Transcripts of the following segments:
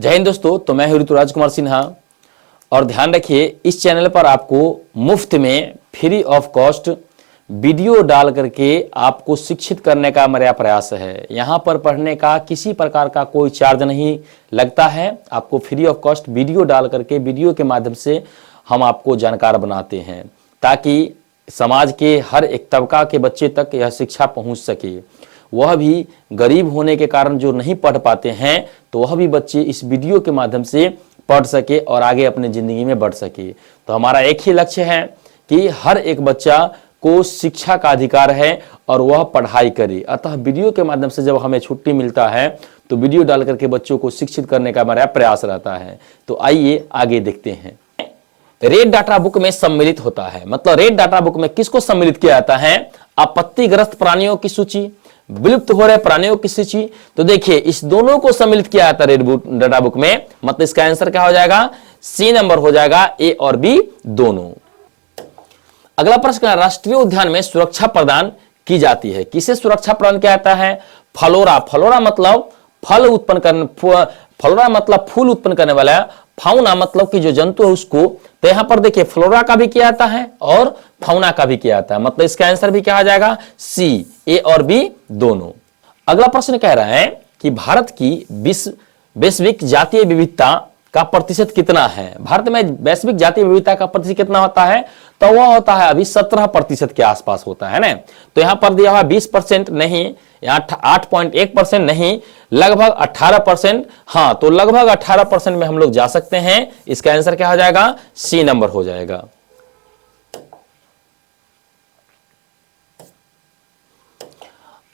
जय हिंद दोस्तों, तो मैं हूं ऋतुराज कुमार सिन्हा और ध्यान रखिए इस चैनल पर आपको मुफ्त में फ्री ऑफ कॉस्ट वीडियो डाल करके आपको शिक्षित करने का मेरा प्रयास है। यहाँ पर पढ़ने का किसी प्रकार का कोई चार्ज नहीं लगता है। आपको फ्री ऑफ कॉस्ट वीडियो डाल करके वीडियो के माध्यम से हम आपको जानकार बनाते हैं ताकि समाज के हर एक तबका के बच्चे तक यह शिक्षा पहुँच सके। वह भी गरीब होने के कारण जो नहीं पढ़ पाते हैं तो वह भी बच्चे इस वीडियो के माध्यम से पढ़ सके और आगे अपनी ज़िंदगी में बढ़ सके। तो हमारा एक ही लक्ष्य है कि हर एक बच्चा को शिक्षा का अधिकार है और वह पढ़ाई करे। अतः वीडियो के माध्यम से जब हमें छुट्टी मिलता है तो वीडियो डाल करके बच्चों को शिक्षित करने का हमारा प्रयास रहता है। तो आइए आगे देखते हैं। रेड डाटा बुक में सम्मिलित होता है, मतलब रेड डाटा बुक में किसको सम्मिलित किया जाता है? आपत्तिग्रस्त प्राणियों की सूची, विलुप्त हो रहे प्राणियों की सूची। तो देखिए इस दोनों को सम्मिलित किया जाता है रेड डाटा बुक में, मतलब इसका आंसर क्या हो जाएगा? सी नंबर हो जाएगा, ए और बी दोनों। अगला प्रश्न, राष्ट्रीय उद्यान में सुरक्षा प्रदान की जाती है। किसे सुरक्षा प्रदान किया जाता है? फलोरा। फलोरा मतलब फल उत्पन्न करने, फलोरा मतलब फूल उत्पन्न करने वाला, फाउना मतलब कि जो जंतु है उसको। तो यहां पर देखिए फ्लोरा का भी किया जाता है और फाउना का भी किया जाता है, मतलब इसका आंसर भी क्या आ जाएगा? सी, ए और बी दोनों। अगला प्रश्न कह रहा है कि भारत की वैश्विक जातीय विविधता का प्रतिशत कितना है? भारत में वैश्विक जातीय विविधता का प्रतिशत कितना होता है? तो वह होता है अभी 17% के आसपास होता है ना। तो यहां पर दिया हुआ 20% नहीं, यहाँ 8.1% नहीं, लगभग 18%। हाँ, तो लगभग 18% में हम लोग जा सकते हैं। इसका आंसर क्या हो जाएगा? सी नंबर हो जाएगा।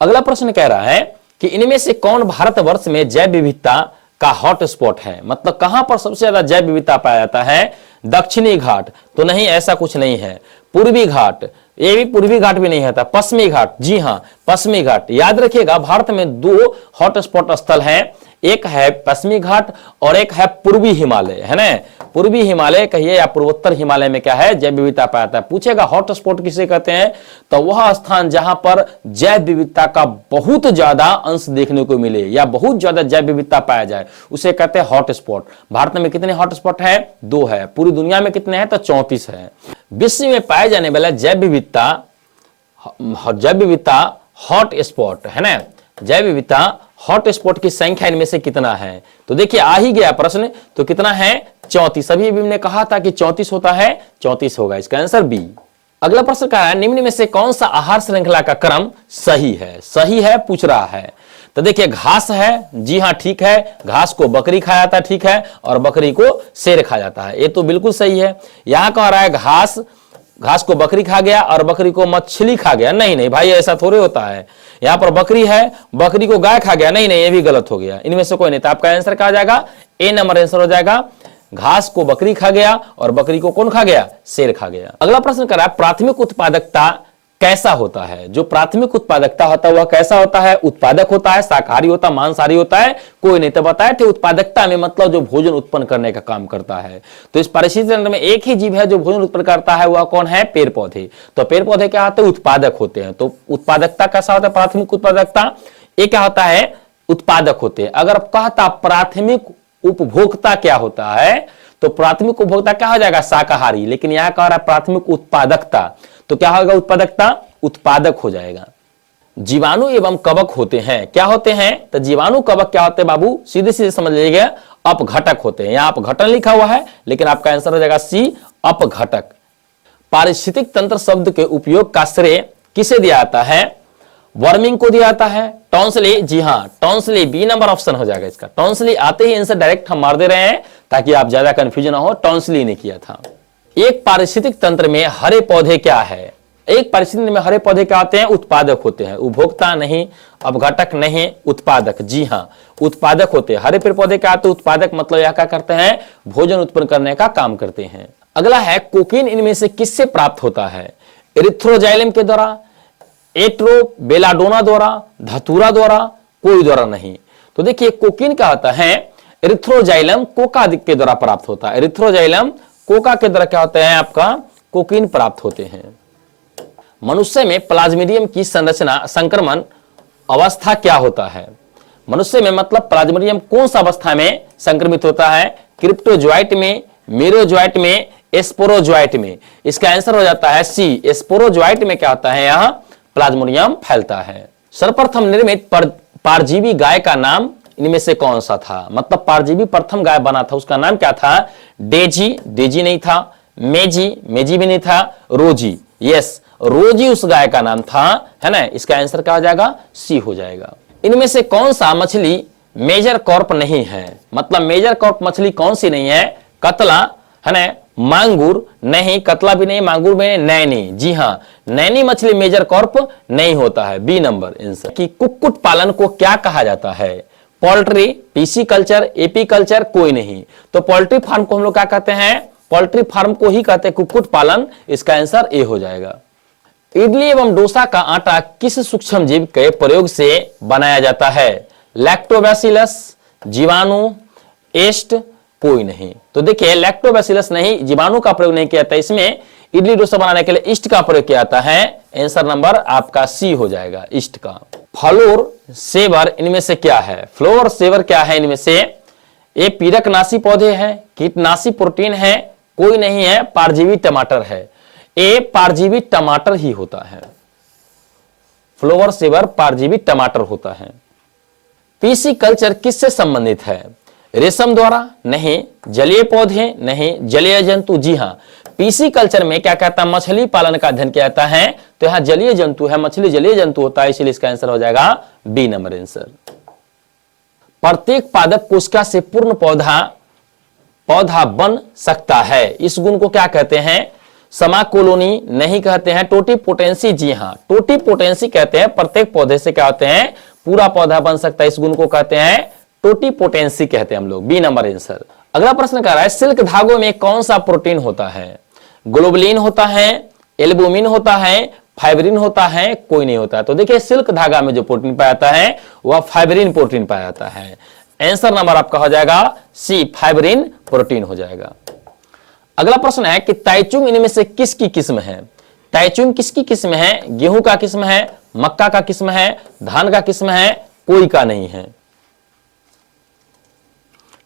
अगला प्रश्न कह रहा है कि इनमें से कौन भारतवर्ष में जैव विविधता का हॉट स्पॉट है? मतलब कहां पर सबसे ज्यादा जैव विविधता पाया जाता है? दक्षिणी घाट तो नहीं, ऐसा कुछ नहीं है। पूर्वी घाट, ये भी पूर्वी घाट भी नहीं होता। पश्चिमी घाट, जी हां पश्चिमी घाट। याद रखिएगा भारत में दो हॉटस्पॉट स्थल हैं, एक है पश्चिमी घाट और एक है पूर्वी हिमालय, है ना। पूर्वी हिमालय कहिए या पूर्वोत्तर हिमालय में क्या है? जैव विविधता पाया जाता है। पूछेगा हॉटस्पॉट किसे कहते हैं? तो वह स्थान जहां पर जैव विविधता का बहुत ज्यादा अंश देखने को मिले या बहुत ज्यादा जैव विविधता पाया जाए उसे कहते हैं हॉटस्पॉट। भारत में कितने हॉटस्पॉट है? 2 है। पूरी दुनिया में कितने हैं? तो 34 है। विश्व में पाए जाने वाला जैव विविधता हॉट स्पॉट है ना, जैव विविधता हॉट स्पॉट की संख्या इनमें से कितना है? तो देखिए आ ही गया प्रश्न, तो कितना है? 34। अभी हमने कहा था कि 34 होता है, 34 होगा। इसका आंसर बी। अगला प्रश्न क्या है? निम्न में से कौन सा आहार श्रृंखला का क्रम सही है? सही है पूछ रहा है। तो देखिए घास है, जी हाँ ठीक है, घास को बकरी खा जाता है, ठीक है, और बकरी को शेर खा जाता है, ये तो बिल्कुल सही है। यहां कह रहा है घास को बकरी खा गया और बकरी को मछली खा गया। नहीं नहीं भाई, ऐसा थोड़े होता है। यहां पर बकरी है, बकरी को गाय खा गया। नहीं नहीं, ये भी गलत हो गया। इनमें से कोई नहीं। तो आपका आंसर क्या आ जाएगा? ए नंबर आंसर हो जाएगा। घास को बकरी खा गया और बकरी को कौन खा गया? शेर खा गया। अगला प्रश्न कर रहा है प्राथमिक उत्पादकता कैसा होता है? जो प्राथमिक उत्पादकता होता है वह कैसा होता है? उत्पादक होता है, शाकाहारी होता है, मांसाहारी होता है? कोई नहीं। तो बताए थे उत्पादकता में मतलब जो भोजन उत्पन्न करने का काम करता है। तो इस पारिस्थितिक तंत्र में एक ही जीव है जो भोजन उत्पन्न करता है, वह कौन है? पेड़ पौधे। तो पेड़ पौधे क्या होते हैं? उत्पादक होते हैं। तो उत्पादकता कैसा होता है? प्राथमिक उत्पादकता ये क्या होता है? उत्पादक होते हैं। अगर कहता प्राथमिक उपभोक्ता क्या होता है तो प्राथमिक उपभोक्ता क्या हो जाएगा? शाकाहारी। लेकिन यहां कह रहा है प्राथमिक उत्पादकता, तो क्या होगा? उत्पादकता उत्पादक हो जाएगा। जीवाणु एवं कवक होते हैं, क्या होते हैं? तो जीवाणु कवक क्या होते हैं बाबू? सीधे सीधे समझ लीजिएगा, अपघटक होते हैं। यहां अपघटन लिखा हुआ है लेकिन आपका आंसर हो जाएगा सी, अपघटक। पारिस्थितिक तंत्र शब्द के उपयोग का श्रेय किसे दिया जाता है? वर्मिंग को दिया जाता है। टॉन्सली, जी हां टॉन्सली, बी नंबर ऑप्शन हो जाएगा इसका। टॉन्सली आते ही आंसर डायरेक्ट हम मार दे रहे हैं ताकि आप ज्यादा कंफ्यूजन ना हो। टॉन्सली ने किया था। एक पारिस्थितिक तंत्र में हरे पौधे क्या है? एक पारिस्थितिक में हरे पौधे क्या होते हैं? उत्पादक होते हैं। उपभोक्ता नहीं, अपघटक नहीं, उत्पादक। जी हाँ उत्पादक होते हैं। हरे पेड़ पौधे क्या होते हैं? उत्पादक, मतलब यह क्या करते हैं? भोजन उत्पन्न करने का काम करते हैं। अगला है कोकीन इनमें से किससे प्राप्त होता है? एरिथ्रोजाइलम के द्वारा, एट्रोबेलाडोना द्वारा, धतूरा द्वारा, कोई द्वारा नहीं। तो देखिए कोकीन क्या होता है? एरिथ्रोजाइलम कोका के द्वारा प्राप्त होता है। एरिथ्रोजाइलम कोका के द्वारा क्या होते हैं? आपका कोकीन प्राप्त होते हैं। मनुष्य में प्लाज्मोडियम की संरचना संक्रमण अवस्था क्या होता है? मनुष्य में मतलब प्लाज्मोडियम कौन सा अवस्था में संक्रमित होता है? क्रिप्टोजोइट में, मीरोजोइट में, स्पोरोजोइट में। इसका आंसर हो जाता है सी, स्पोरोजोइट में क्या होता है? यहां प्लाज्मोडियम फैलता है। सर्वप्रथम निर्मित परजीवी गाय का नाम इनमें से कौन सा था? मतलब परजीवी प्रथम गाय बना था, उसका नाम क्या था? डेजी, डेजी नहीं था। मेजी, मेजी भी नहीं था। रोजी, यस, रोजी उस गाय का नाम था, है ना। इसका आंसर क्या हो जाएगा? सी हो जाएगा। इनमें से कौन सा मछली मेजर कॉर्प नहीं है? मतलब मेजर कॉर्प मछली कौन सी नहीं है? कतला, है ना, मांगुर नहीं, कतला भी नहीं, मांगुर भी नहीं, नैनी। जी हाँ, नैनी मछली मेजर कॉर्प नहीं होता है। B number answer. कि कुक्कुट पालन को क्या कहा जाता है? Poultry, pisciculture, apiculture, कोई नहीं। तो पोल्ट्री फार्म को हम लोग क्या कहते हैं? पोल्ट्री फार्म को ही कहते हैं कुक्कुट पालन। इसका आंसर ए हो जाएगा। इडली एवं डोसा का आटा किस सूक्ष्म जीव के प्रयोग से बनाया जाता है? लैक्टोबैसिलस, जीवाणु, एस्ट, कोई नहीं। तो देखिए लैक्टोबैसिलस नहीं, जीवाणु का प्रयोग नहीं किया जाता इसमें। इडली डोसा बनाने के लिए ईस्ट का प्रयोग किया जाता है। आंसर नंबर आपका सी हो जाएगा, ईस्ट का। फ्लोर सेवर इनमें से क्या है? फ्लोर सेवर क्या है इनमें से? ये पीरकनाशी पौधे हैं, कीटनाशी प्रोटीन है, कोई नहीं है, परजीवी टमाटर है। ए परजीवी टमाटर ही होता है। फ्लोवर सेवर परजीवी टमाटर होता है। पीसी कल्चर किससे संबंधित है? रेशम द्वारा नहीं, जलीय पौधे नहीं, जलीय जंतु। जी हां, पीसी कल्चर में क्या कहता है? मछली पालन का अध्ययन किया जाता है। तो यहां जलीय जंतु है, मछली जलीय जंतु होता है, इसलिए इसका आंसर हो जाएगा बी नंबर आंसर। प्रत्येक पादप कोशिका से पूर्ण पौधा बन सकता है, इस गुण को क्या कहते हैं? समाकोलोनी नहीं कहते हैं, टोटीपोटेंसी। जी हां, टोटीपोटेंसी कहते हैं। प्रत्येक पौधे से क्या होते हैं? पूरा पौधा बन सकता है, इस गुण को कहते हैं टोटीपोटेंसी कहते हैं हम लोग। B number answer. अगला प्रश्न कह रहा है सिल्क धागों में कौन सा प्रोटीन होता है? ग्लोबुलिन होता है, एल्बुमिन होता है, फाइब्रिन होता है, कोई नहीं होता है। तो देखिए सिल्क धागा में जो प्रोटीन पाया जाता है वह फाइब्रिन प्रोटीन पाया जाता है। आंसर नंबर आपका हो जाएगा सी, फाइब्रिन प्रोटीन हो जाएगा। अगला प्रश्न है कि ताइचुंग इनमें से किसकी किस्म है? ताइचुंग किसकी किस्म है? गेहूं का किस्म है, मक्का का किस्म है, धान का किस्म है, कोई का नहीं है।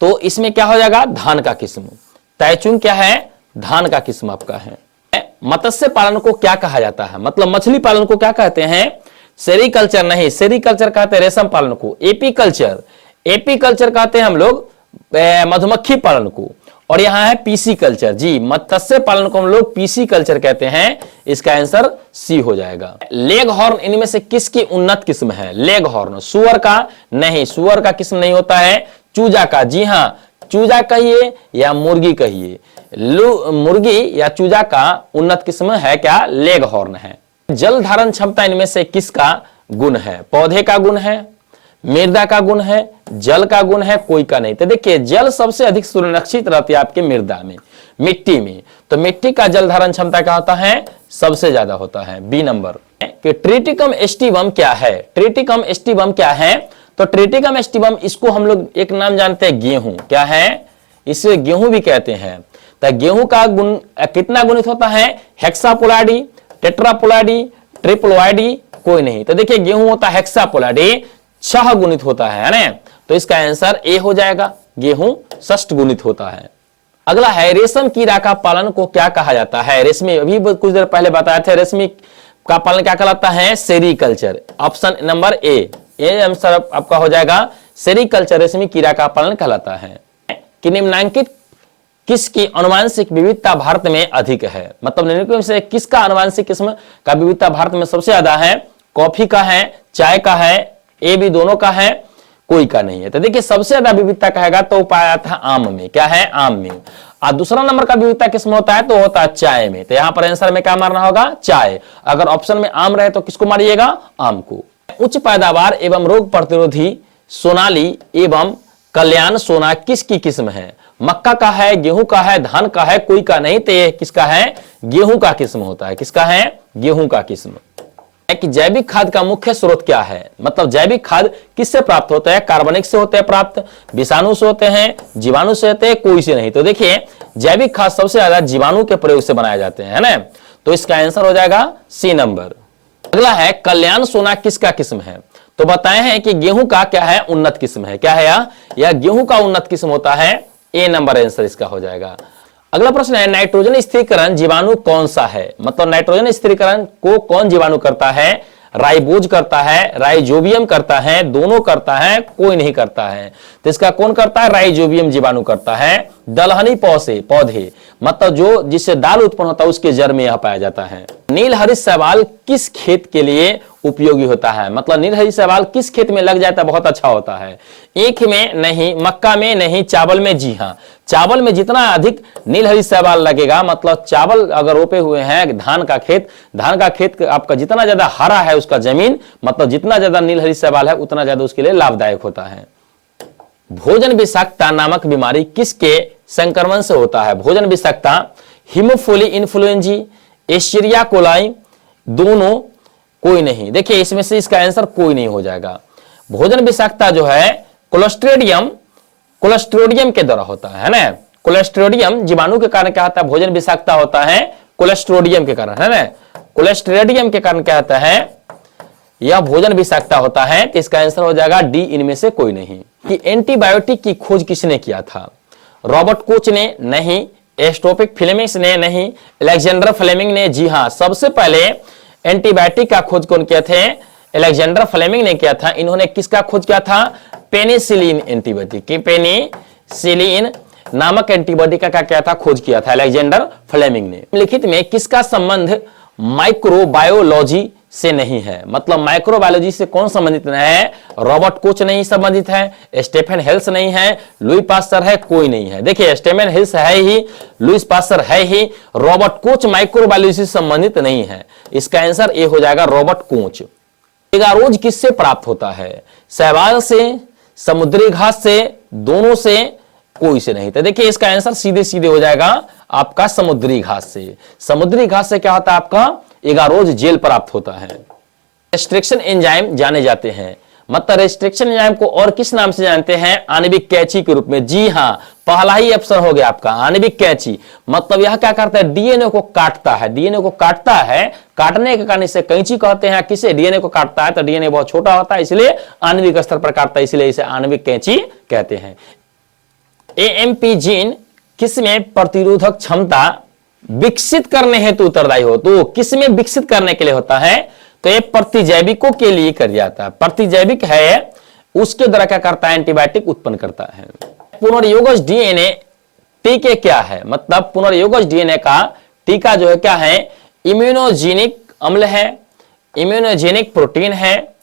तो इसमें क्या हो जाएगा? धान का किस्म। ताइचुंग क्या है? धान का किस्म आपका है। मत्स्य पालन को क्या कहा जाता है? मतलब मछली पालन को क्या कहते हैं? सेरीकल्चर नहीं, सेरीकल्चर कहते हैं रेशम पालन को। एपी कल्चर, एपी कल्चर कहते हैं हम लोग मधुमक्खी पालन को। और यहां है पीसी कल्चर। जी, मत्स्य पालन को हम लोग पीसी कल्चर कहते हैं। इसका आंसर सी हो जाएगा। लेग हॉर्न इनमें से किसकी उन्नत किस्म है? लेग हॉर्न सुअर का नहीं, सुअर का किस्म नहीं होता है, चूजा का। जी हां, चूजा कहिए या मुर्गी कहिए, मुर्गी या चूजा का उन्नत किस्म है क्या? लेग हॉर्न है। जल धारण क्षमता इनमें से किसका गुण है? पौधे का गुण है, मृदा का गुण है, जल का गुण है, कोई का नहीं। तो देखिए जल सबसे अधिक सुरक्षित रहती है आपके मृदा में, मिट्टी में। तो मिट्टी का जल धारण क्षमता क्या होता है? सबसे ज्यादा होता है। B number. कि ट्रिटिकम एस्टिवम क्या है? ट्रिटिकम एस्टिवम क्या है? तो ट्रिटिकम एस्टिवम इसको हम लोग एक नाम जानते हैं गेहूं। क्या है? इसे गेहूं भी कहते हैं। तो गेहूं का गुण कितना गुणित होता है? हेक्सापोलाडी, टेट्रापोलाडी, ट्रिप्लोइडी, कोई नहीं। तो देखिए गेहूं होता है हेक्सापोलाडी, 6 गुणित होता है ना। तो इसका आंसर ए हो जाएगा, गेहूं 6 गुणित होता है। अगला है रेशम कीड़ा का पालन को क्या कहा जाता है? रेशमी, अभी कुछ देर पहले बताया था, रेशमी का पालन क्या कहलाता है? सेरीकल्चर। ऑप्शन नंबर ए, ये आंसर आपका हो जाएगा सेरीकल्चर, रेशमी कीड़ा का पालन कहलाता है। कि निम्नलिखित किसकी आनुवांशिक विविधता भारत में अधिक है? मतलब निम्नलिखित में से किसका आनुवांशिक किस्म का विविधता भारत में सबसे ज्यादा है? कॉफी का है, चाय का है, ए बी दोनों का है, कोई का नहीं है। तो देखिए सबसे ज्यादा विविधता कहेगा तो पाया था आम में। क्या है? आम में। और दूसरा नंबर का विविधता किसमें होता है? तो होता है चाय में। तो यहां पर आंसर में क्या मारना होगा? चाय। अगर ऑप्शन में आम रहे तो किसको मारिएगा? आम को। उच्च पैदावार एवं रोग प्रतिरोधी सोनाली एवं कल्याण सोना किसकी किस्म है? मक्का का है, गेहूं का है, धान का है, कोई का नहीं। तो ये किसका है? गेहूं का किस्म होता है। किसका है? गेहूं का किस्म। कि जैविक खाद का मुख्य स्रोत क्या है? मतलब जैविक खाद किससे प्राप्त होता है? कार्बनिक से होते हैं प्राप्त, विषाणु से होते हैं, जीवाणु से होते हैं, कोई से नहीं। तो देखिए जैविक खाद सबसे ज्यादा जीवाणु के प्रयोग से बनाए जाते हैं, है ना। तो इसका आंसर हो जाएगा सी नंबर। अगला है कल्याण सोना किसका किस्म है? तो बताए हैं कि गेहूं का क्या है, उन्नत किस्म है। क्या है यह गेहूं का उन्नत किस्म होता है। ए नंबर आंसर इसका हो जाएगा। अगला प्रश्न है नाइट्रोजन स्थिरीकरण जीवाणु कौन सा है, मतलब नाइट्रोजन स्थिरीकरण को कौन जीवाणु करता है। राइबोज करता है, राइजोबियम करता है, दोनों करता है, कोई नहीं करता है। तो इसका कौन करता है, राइजोबियम जीवाणु करता है। दलहनी पौधे मतलब जो जिससे दाल उत्पन्न होता है उसके जड़ में यह पाया जाता है। नीलहरित शैवाल किस खेत के लिए उपयोगी होता है, मतलब नीलहरित शैवाल किस खेत में लग जाता है बहुत अच्छा होता है। ईख में नहीं, मक्का में नहीं, चावल में जी हाँ। चावल में जितना अधिक नीलहरित शैवाल लगेगा, मतलब चावल अगर रोपे हुए हैं, धान का खेत आपका जितना ज्यादा हरा है उसका जमीन, मतलब जितना ज्यादा नीलहरित शैवाल है उतना ज्यादा उसके लिए लाभदायक होता है। भोजन विषाक्तता नामक बीमारी किसके संक्रमण से होता है। भोजन विषाक्तता हीमोफिली इन्फ्लुएंजी, एस्चेरिया कोलाई, दोनों, कोई नहीं। देखिए इसमें से इसका आंसर कोई नहीं हो जाएगा। भोजन विषाक्तता जो है कोलेस्ट्रोडियम के द्वारा होता है ना। कोलेस्ट्रोडियम जीवाणु के कारण क्या होता है, भोजन विषाक्तता होता है कोलेस्ट्रोडियम के कारण, है ना। कोलेस्ट्रोडियम के कारण क्या होता है, यह भोजन विषाक्तता होता है। तो इसका आंसर हो जाएगा डी, इनमें से कोई नहीं। कि एंटीबायोटिक की खोज किसने किया था। रॉबर्ट कोच ने नहीं, एस्टोपिक फ्लेमिंग्स ने नहीं, अलेक्जेंडर फ्लेमिंग ने जी हाँ। सबसे पहले एंटीबायोटिक का खोज कौन किया थे, अलेक्जेंडर फ्लेमिंग ने किया था। इन्होंने किसका खोज किया था, पेनिसिलिन एंटीबायोटिक की, पेनिसिलिन नामक एंटीबॉडी का क्या किया था, खोज किया था अलेक्जेंडर फ्लेमिंग ने। लिखित में किसका संबंध माइक्रोबायोलॉजी से नहीं है, मतलब माइक्रोबायोलॉजी से कौन संबंधित नहीं है। रॉबर्ट कोच नहीं संबंधित है, स्टेफन हेल्स नहीं है, लुई पास्चर है, कोई नहीं है। देखिए स्टेफन हेल्स है ही, लुईस पास्चर है ही, रॉबर्ट कोच माइक्रोबायोलॉजी से संबंधित नहीं है। इसका आंसर ए हो जाएगा, रॉबर्ट कोच। एगारोज किससे प्राप्त होता है, शैवाल से, समुद्री घास से, दोनों से, कोई से नहीं। तो देखिए इसका आंसर सीधे सीधे हो जाएगा आपका समुद्री घास से। समुद्री घास से क्या होता है, आपका एगारोज जेल प्राप्त होता है। रेस्ट्रिक्शन एंजाइम जाने जाते हैं, मतलब रेस्ट्रिक्शन एंजाइम को और किस नाम से जानते हैं, आणविक कैंची के रूप में। जी हाँ, पहला ही ऑप्शन हो गया आपका आणविक कैंची। मतलब यह क्या करता है, डीएनए को काटता है, डीएनए को काटता है। काटने के कारण इसे कैंची कहते हैं। किसे, डीएनए को काटता है तो डीएनए बहुत छोटा होता है, इसलिए आणविक स्तर पर काटता है, इसलिए इसे आणविक कैंची कहते हैं। एएमपी जीन किसमें प्रतिरोधक क्षमता विकसित करने हेतु उत्तरदायी हो, तो किसमें विकसित करने के लिए होता है, तो ये प्रतिजैविकों के लिए कर जाता है। प्रतिजैविक है उसके द्वारा क्या करता है, एंटीबायोटिक उत्पन्न करता है। पुनर्योगज डीएनए टीके क्या है, मतलब पुनर्योगज डीएनए का टीका जो है क्या है, इम्यूनोजेनिक अम्ल है, इम्यूनोजेनिक प्रोटीन है,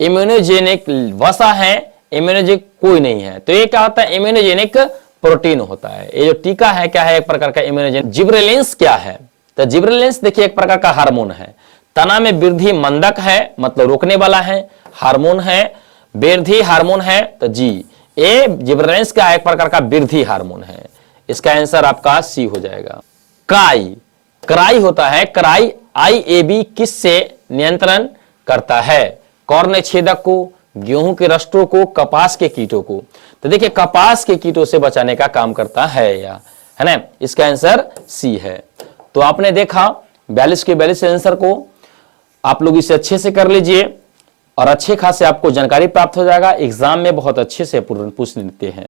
इम्यूनोजेनिक वसा है, इम्यूनोजेनिक कोई नहीं है। तो ये क्या होता है, इम्यूनोजेनिक प्रोटीन होता है। ये जो टीका है क्या है, एक प्रकार का इम्यूनोजेन। जिब्रेलिंस क्या है, तो जिब्रेलिंस देखिए एक प्रकार का हार्मोन है। तना में वृद्धि मंदक है, मतलब रोकने वाला है, हार्मोन है, वृद्धि हार्मोन है। तो जी ये जिब्रेलिंस का एक प्रकार का वृद्धि हार्मोन है। इसका आंसर आपका सी हो जाएगा। क्राई होता है, क्राई आईएबी किससे नियंत्रण करता है, कॉर्न छेदक को, गेहूं के रस्टों को, कपास के कीटों को। तो देखिए कपास के कीटों से बचाने का काम करता है या, है ना। इसका आंसर सी है। तो आपने देखा 42 के 42 आंसर को आप लोग इसे अच्छे से कर लीजिए और अच्छे खासे आपको जानकारी प्राप्त हो जाएगा। एग्जाम में बहुत अच्छे से पूछ लेते हैं।